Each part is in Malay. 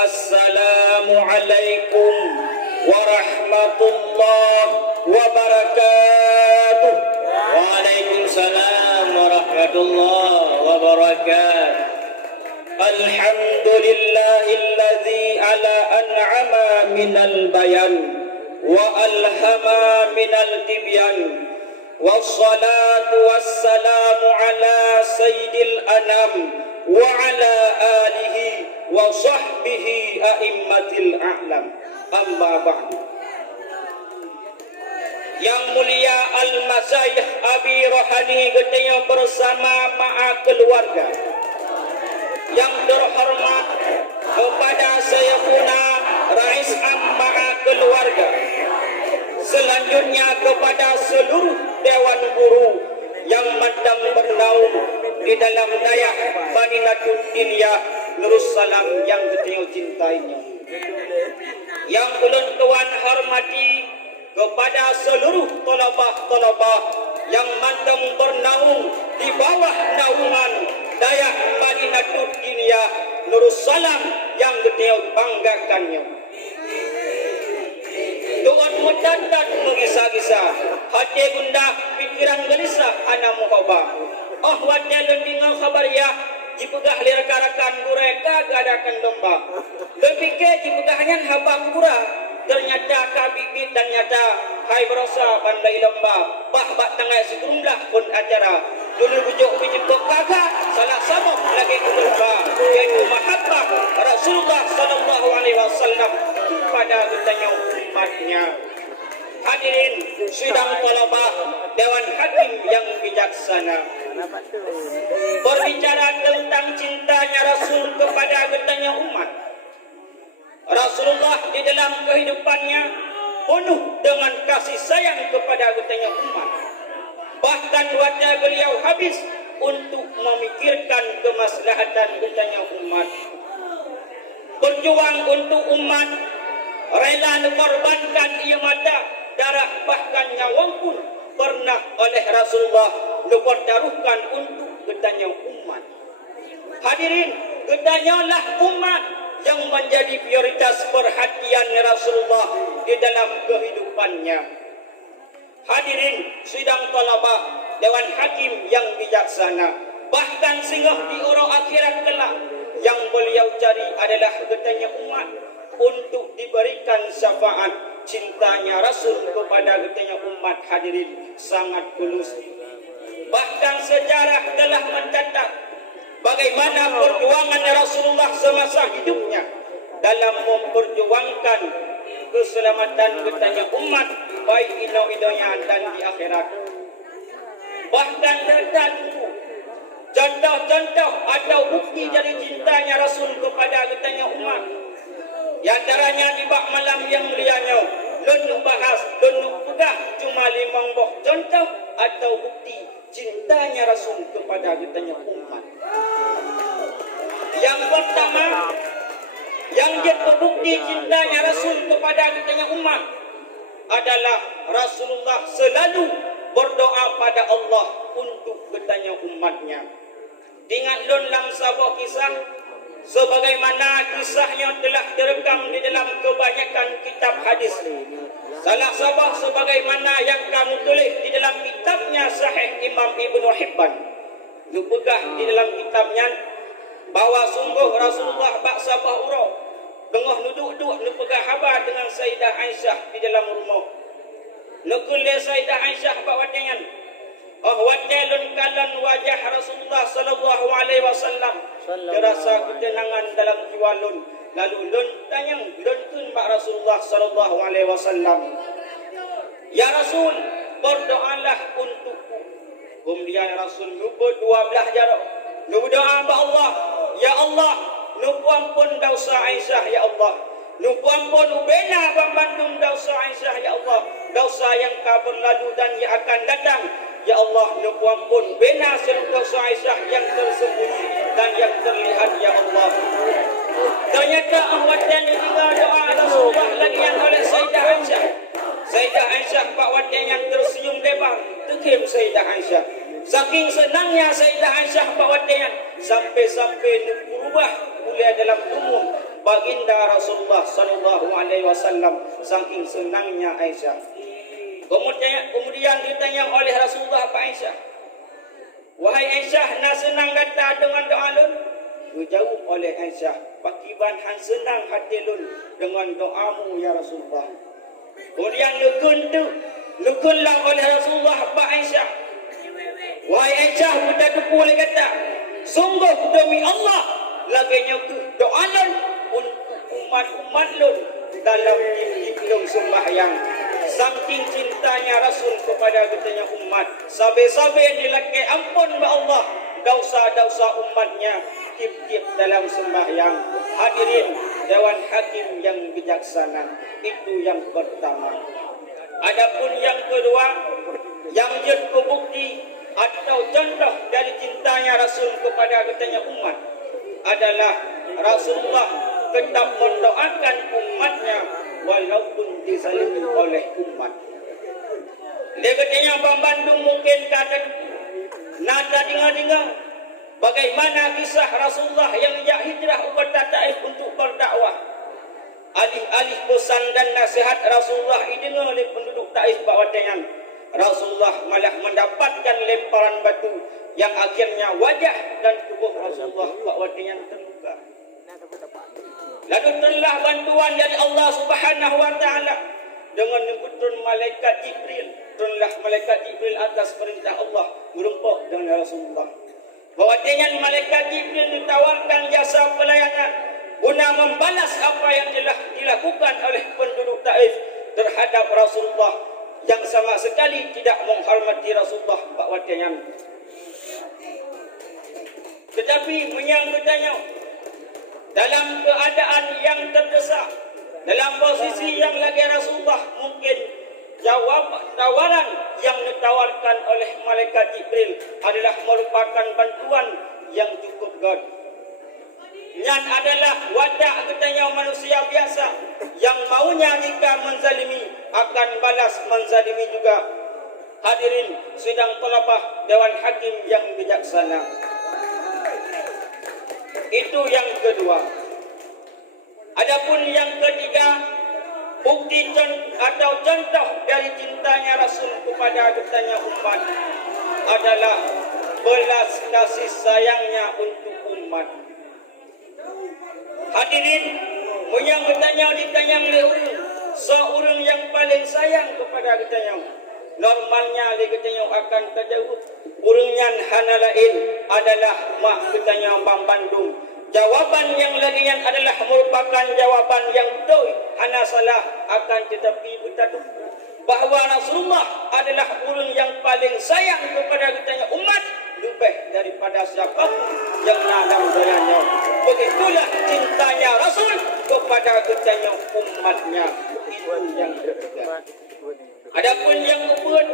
Assalamualaikum warahmatullahi wabarakatuh. Waalaikumsalam warahmatullahi wabarakatuh. Alhamdulillahilladzi ala an'ama minal bayan wa alhama minal tibyan. Wassalatu wassalamu ala sayyidil anam wa ala alihi wa sahbihi a'immatil a'lam. Amma ba'du. Yang mulia Al-Masyayikh Abi Rohani Gedenya bersama ma'a keluarga. Yang terhormat kepada Syekhuna Rais Amma keluarga. Selanjutnya kepada seluruh Dewan Guru yang madam bernaung di dalam dayah Madinatul Diniyah Nurussalam yang beliau cintainya. Yang ulun tuan hormati kepada seluruh tolabah-tolabah yang madam bernaung di bawah naungan dayah Madinatul Diniyah Nurussalam yang beliau banggakannya. Tuan mudandat mengisah-kisah hati gundah pikiran gelisah ana muhabah. Oh wajalun dengan khabar ya jipegah lirkarakan gureka gadakan domba. Berpikir jipegahnya haba gura ternyata kabibit dan nyata hai berosa pandai lomba. Bah tangai sejumlah pun acara. Dulu bujuk menyebut kakak salah sama lagi kedua yaitu mahabbah Rasulullah sallallahu alaihi wasallam pada bertanya umatnya. Hadirin sidang talabah Dewan Hakim yang bijaksana, berbicara tentang cintanya Rasul kepada bertanya umat. Rasulullah di dalam kehidupannya penuh dengan kasih sayang kepada bertanya umat. Bahkan wajah beliau habis untuk memikirkan kemaslahatan bertanya umat. Berjuang untuk umat, rela dikorbankan ia mata, darah bahkan nyawa pun pernah oleh Rasulullah dipertaruhkan untuk bertanya umat. Hadirin, bertanyalah umat yang menjadi prioritas perhatian Rasulullah di dalam kehidupannya. Hadirin sidang talabah Dewan Hakim yang bijaksana, bahkan singgah di urang akhirat kelak yang beliau cari adalah bertanya umat untuk diberikan syafaat. Cintanya Rasul kepada bertanya umat hadirin sangat tulus. Bahkan sejarah telah mencatat bagaimana perjuangan Rasulullah semasa hidupnya dalam memperjuangkan keselamatan bertanya umat baik di dunia dan di akhirat. Bahkan tertentu contoh-contoh atau bukti dari cintanya Rasul kepada bertanya umat. Di antaranya di bak malam yang mulianya lun bahas lun pegah cuma 5 buah contoh atau bukti cintanya Rasul kepada bertanya umat. Yang pertama, yang jadi bukti cintanya Rasul kepada bertanya umat adalah Rasulullah selalu berdoa pada Allah untuk bertanya umatnya. Ingat lun dalam sebuah kisah sebagaimana kisahnya telah terekam di dalam kebanyakan kitab hadis. Salah sebuah sebagaimana yang kamu tulis di dalam kitabnya Sahih Imam Ibnu Hibban. Dipegah di dalam kitabnya bahwa sungguh Rasulullah bak sabah urau tengah duduk-duduk nepegah khabar dengan Sayyidah Aisyah di dalam rumah. Nekul Sayyidah Aisyah bak wadangan. Oh wajalun kalan wajah Rasulullah sallallahu alaihi wasallam. Terasa ketenangan dalam jiwa lun. Lalu lun tanya, lun tun bak Rasulullah sallallahu alaihi wasallam. Ya Rasul, berdoalah untukku. Kemudian Rasul nubu 12 jarak. Nubu doa ba Allah. Ya Allah, nubu ampun dosa Aisyah ya Allah. Nubu ampun ubena pembandung dosa Aisyah ya Allah. Dosa yang kabur lalu dan yang akan datang. Ya Allah, nubu ampun bena seluruh dosa Aisyah yang tersembunyi dan yang terlihat ya Allah. Ternyata awak dan juga doa Rasulullah lagi yang oleh Sayyidah Aisyah. Sayyidah Aisyah pak wadah yang tersenyum lebar tekim Sayyidah Aisyah. Saking senangnya Sayyidah Aisyah pak wadah yang sampai berubah mulia dalam umum baginda Rasulullah sallallahu alaihi wasallam, saking senangnya Aisyah. Kemudian ditanya oleh Rasulullah kepada Aisyah, "Wahai Aisyah, nak senang kata dengan doa lun?" Dijawab oleh Aisyah, "Pakiban han senang hati lun dengan doamu ya Rasulullah." Kemudian lukunlah oleh Rasulullah kepada Aisyah, "Wahai Aisyah, kita boleh kata, sungguh demi Allah, laganya doa lun untuk umat-umat lun dalam hidup sembahyang." Saking cintanya Rasul kepada katanya umat, sabe-sabe dilakai ampun ba Allah dosa-dosa umatnya tip-tip dalam sembahyang. Hadirin Dewan Hakim yang bijaksana, itu yang pertama. Adapun yang kedua, yang jadi bukti atau contoh dari cintanya Rasul kepada katanya umat adalah Rasulullah tetap mendoakan umatnya walaupun dizalimi oleh umat. Dia katanya Bang Bandung mungkin kata nada dengar-dengar bagaimana kisah Rasulullah yang hijrah ke Taif untuk berdakwah. Alih-alih pesan dan nasihat Rasulullah didengar oleh penduduk Taif bawatangan, Rasulullah malah mendapatkan lemparan batu yang akhirnya wajah dan tubuh Rasulullah bawatangan terluka. Lalu telah bantuan dari Allah Subhanahu wa taala dengan turun malaikat Jibril. Turunlah malaikat Jibril atas perintah Allah berjumpa dengan Rasulullah. Bahwasanya malaikat Jibril ditawarkan jasa pelayanan guna membalas apa yang telah dilakukan oleh penduduk Taif terhadap Rasulullah yang sama sekali tidak menghormati Rasulullah bahwasanya. Tetapi menyangkutnya dalam keadaan yang terdesak, dalam posisi yang lagi Rasulullah mungkin tawaran yang ditawarkan oleh malaikat Jibril adalah merupakan bantuan yang cukup god. Yang adalah wadah katanya manusia biasa yang maunya jika menzalimi akan balas menzalimi juga. Hadirin sidang thalabah Dewan Hakim yang bijaksana. Itu yang kedua. Adapun yang ketiga, bukti atau contoh dari cintanya Rasul kepada katanya umat adalah belas kasih sayangnya untuk umat. Hadirin, yang bertanya ditanya oleh seorang yang paling sayang kepada katanya, normalnya dia katanya akan terjawab. Urungnya hana lain adalah mak katanya Bang Bandung. Jawaban yang lainnya adalah merupakan jawaban yang betul, hana salah, akan tetapi betul bahawa Rasulullah adalah orang yang paling sayang kepada katanya umat lebih daripada siapapun yang dalam dayanya. Begitulah cintanya Rasul kepada katanya umatnya. Itu yang ketiga. Adapun yang keempat,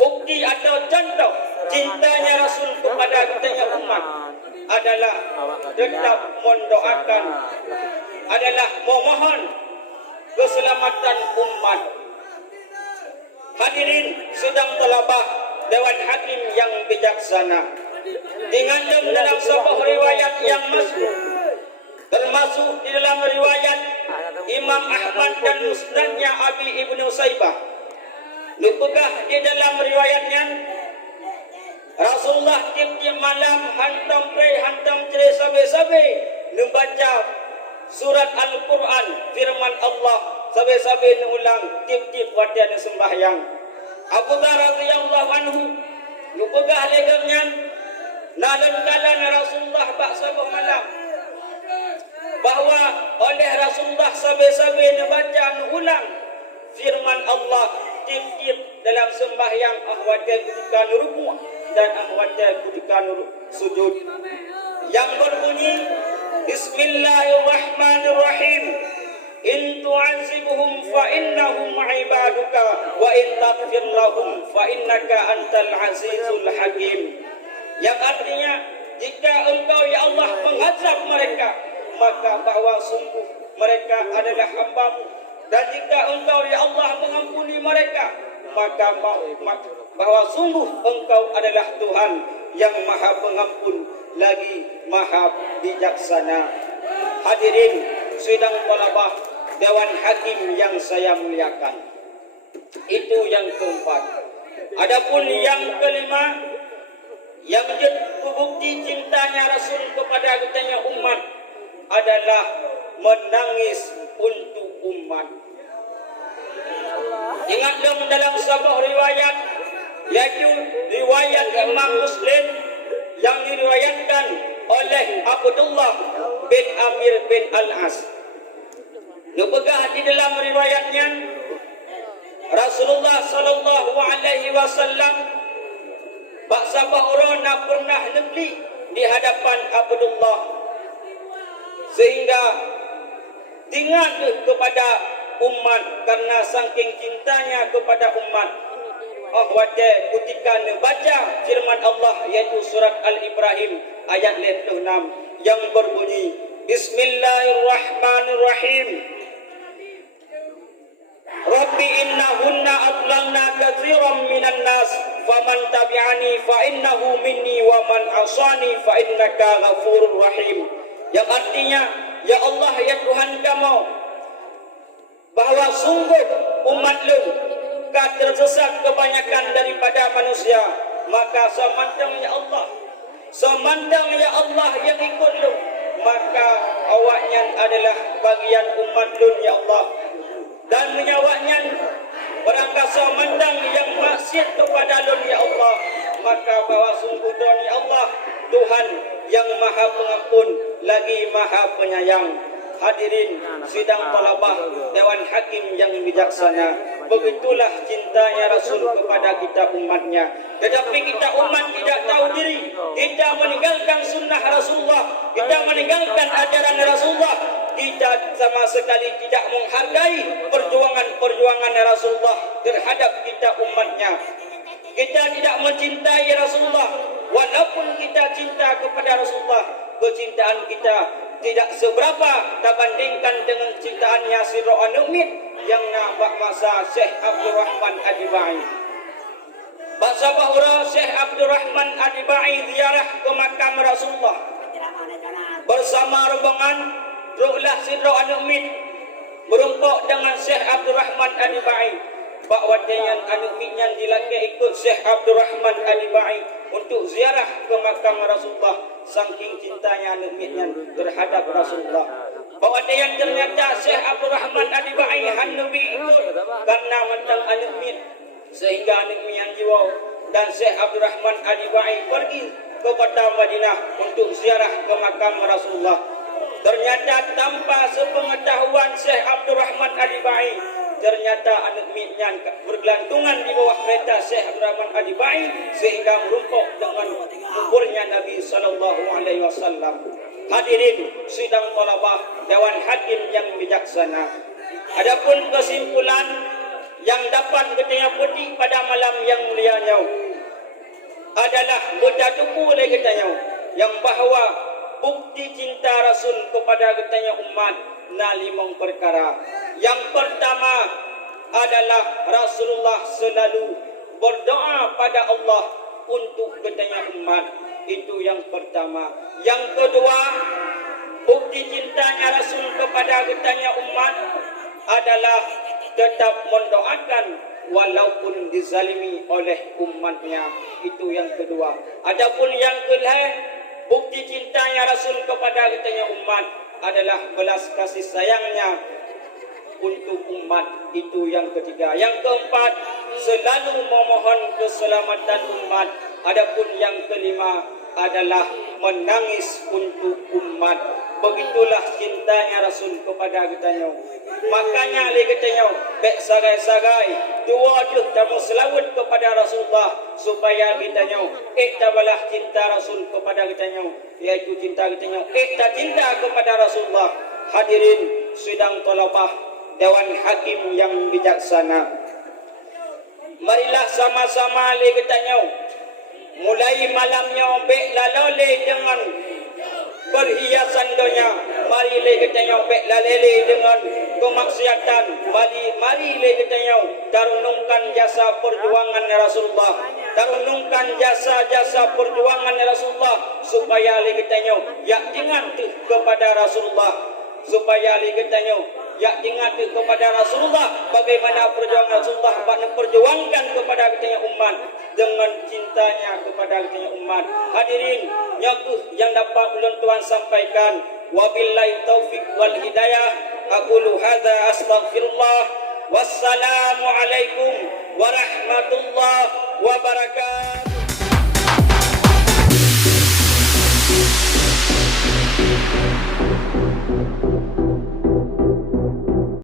bukti atau contoh cintanya Rasul kepada katanya umat adalah tetap mendoakan, adalah memohon keselamatan umat. Hadirin sedang thalabah Dewan Hakim yang bijaksana, dingandung dalam sebuah riwayat yang masyhur, termasuk di dalam riwayat Imam Ahmad dan musnadnya Abi Ibnu Saibah. Lupukah di dalam riwayatnya Rasulullah tiap-tiap malam hantam cerai sabe-sabe membaca surat Al-Quran, firman Allah sabe-sabe ulang tiap-tiap waktu sembahyang. Abu Dzar radhiyallahu anhu lupukah legangnya nalan kalan Rasulullah bak sabah malam bahwa oleh Rasulullah sabe-sabe membaca ulang firman Allah tip-tip dalam sembahyang ahwata ketika ruku' dan ahwata ketika sujud yang berbunyi Bismillahirrahmanirrahim. In tu'azibuhum fa innahum 'ibaduka wa in taghfir lahum fa innaka antal azizul hakim. Yang artinya jika engkau ya Allah mengazab mereka maka bahwa sungguh mereka adalah hamba-Mu, dan jika engkau ya Allah mengampuni mereka maka bahwa sungguh engkau adalah Tuhan yang maha pengampun lagi maha bijaksana. Hadirin sidang talabah Dewan Hakim yang saya muliakan. Itu yang keempat. Adapun yang kelima, yang menjadi bukti cintanya Rasul kepada katanya umat adalah menangis untuk umat. Ingat dalam sebuah riwayat, yaitu riwayat Imam Muslim yang diriwayatkan oleh Abdullah bin Amir bin Al-As. Nubegah di dalam riwayatnya, Rasulullah sallallahu alaihi wasallam bak sabah orang nak pernah negeri di hadapan Abdullah, sehingga ingat kepada umat karena saking cintanya kepada umat. Wate ketika membaca firman Allah yaitu surat Al-Ibrahim ayat 56 yang berbunyi Bismillahirrahmanirrahim. Rabbi innahunna adlalna katsiran minan nas faman tabi'ani fa innahu minni wa man asani fa innaka ghafurur rahim. Yang artinya, ya Allah ya Tuhan kamu, bahwa sungguh umat lu tersesat kebanyakan daripada manusia, maka semandang ya Allah, semandang ya Allah yang ikut lu, maka awaknya adalah bagian umat lu ya Allah, dan menyawaknya berangkat semandang yang maksiat kepada lu ya Allah, maka bahwa sungguh ya Allah Tuhan yang maha pengampun lagi maha penyayang. Hadirin sidang talabah Dewan Hakim yang bijaksana, begitulah cintanya Rasul kepada kita umatnya. Tetapi kita umat tidak tahu diri, kita meninggalkan sunnah Rasulullah, kita meninggalkan ajaran Rasulullah, kita sama sekali tidak menghargai perjuangan Rasulullah terhadap kita umatnya. Kita tidak mencintai Rasulullah, walaupun kita cinta kepada Rasulullah, kecintaan kita tidak seberapa terbandingkan dengan cintaannya si Ro'an Umid yang nampak masa Syekh Abdul Rahman Adibai. Masa bahwa Syekh Abdul Rahman Adibai ziarah ke makam Rasulullah bersama rombongan Ru'lah si Ro'an Umid berumpuk dengan Syekh Abdul Rahman Adibai. Pak Wadian anuknya dilakai ikut Syekh Abdul Rahman Adibai untuk ziarah ke makam Rasulullah, saking cintanya anuknya terhadap Rasulullah. Pak Wadian ternyata Syekh Abdul Rahman Adibai Nabi ikut karena mentang anuknya, sehingga anuknya jiwa dan Syekh Abdul Rahman Adibai pergi ke kota Madinah untuk ziarah ke makam Rasulullah. Ternyata tanpa sepengetahuan Syekh Abdul Rahman Adibai, ternyata anak mi'nya bergelantungan di bawah kereta Syekh Abdul Rahman Adibai sehingga merumpuk dengan kuburnya Nabi sallallahu alaihi wasallam. Hadirin sidang talabah Dewan Hakim yang bijaksana. Adapun kesimpulan yang dapat kita petik pada malam yang mulianya adalah bertatuku oleh katanya yang bahawa bukti cinta Rasul kepada katanya umat na limang perkara. Yang pertama adalah Rasulullah selalu berdoa pada Allah untuk katanya umat. Itu yang pertama. Yang kedua, bukti cintanya Rasul kepada katanya umat adalah tetap mendoakan walaupun dizalimi oleh umatnya. Itu yang kedua. Adapun yang ketiga, bukti cintanya Rasul kepada katanya umat adalah belas kasih sayangnya untuk umat. Itu yang ketiga. Yang keempat, selalu memohon keselamatan umat. Adapun yang kelima adalah menangis untuk umat. Begitulah cintanya Rasul kepada katanya. Makanya li katanya, bek sagai-sagai dua juh tamu selawat kepada Rasulullah supaya katanya tabalah cinta Rasul kepada katanya, yaitu cinta katanya cinta kepada Rasulullah. Hadirin sidang talabah Dewan Hakim yang bijaksana, marilah sama-sama li katanya mulai malamnya bek lalole dengan perhiasan dunia, mari le katanya bek lalele dengan kemaksiatan, mari le katanya tarunungkan jasa perjuangan Rasulullah, tarunungkan jasa-jasa perjuangan Rasulullah supaya le katanya ya ingat kepada Rasulullah. supaya li katanya ya ingat kepada Rasulullah bagaimana perjuangan Rasulullah memperjuangkan kepada katanya umat dengan cintanya kepada katanya umat. Hadirin yang dapat ulun tuan sampaikan, wabillahi taufik wal hidayah. Aqulu hadza astaghfirullah. Wassalamu alaikum warahmatullahi wabarakatuh.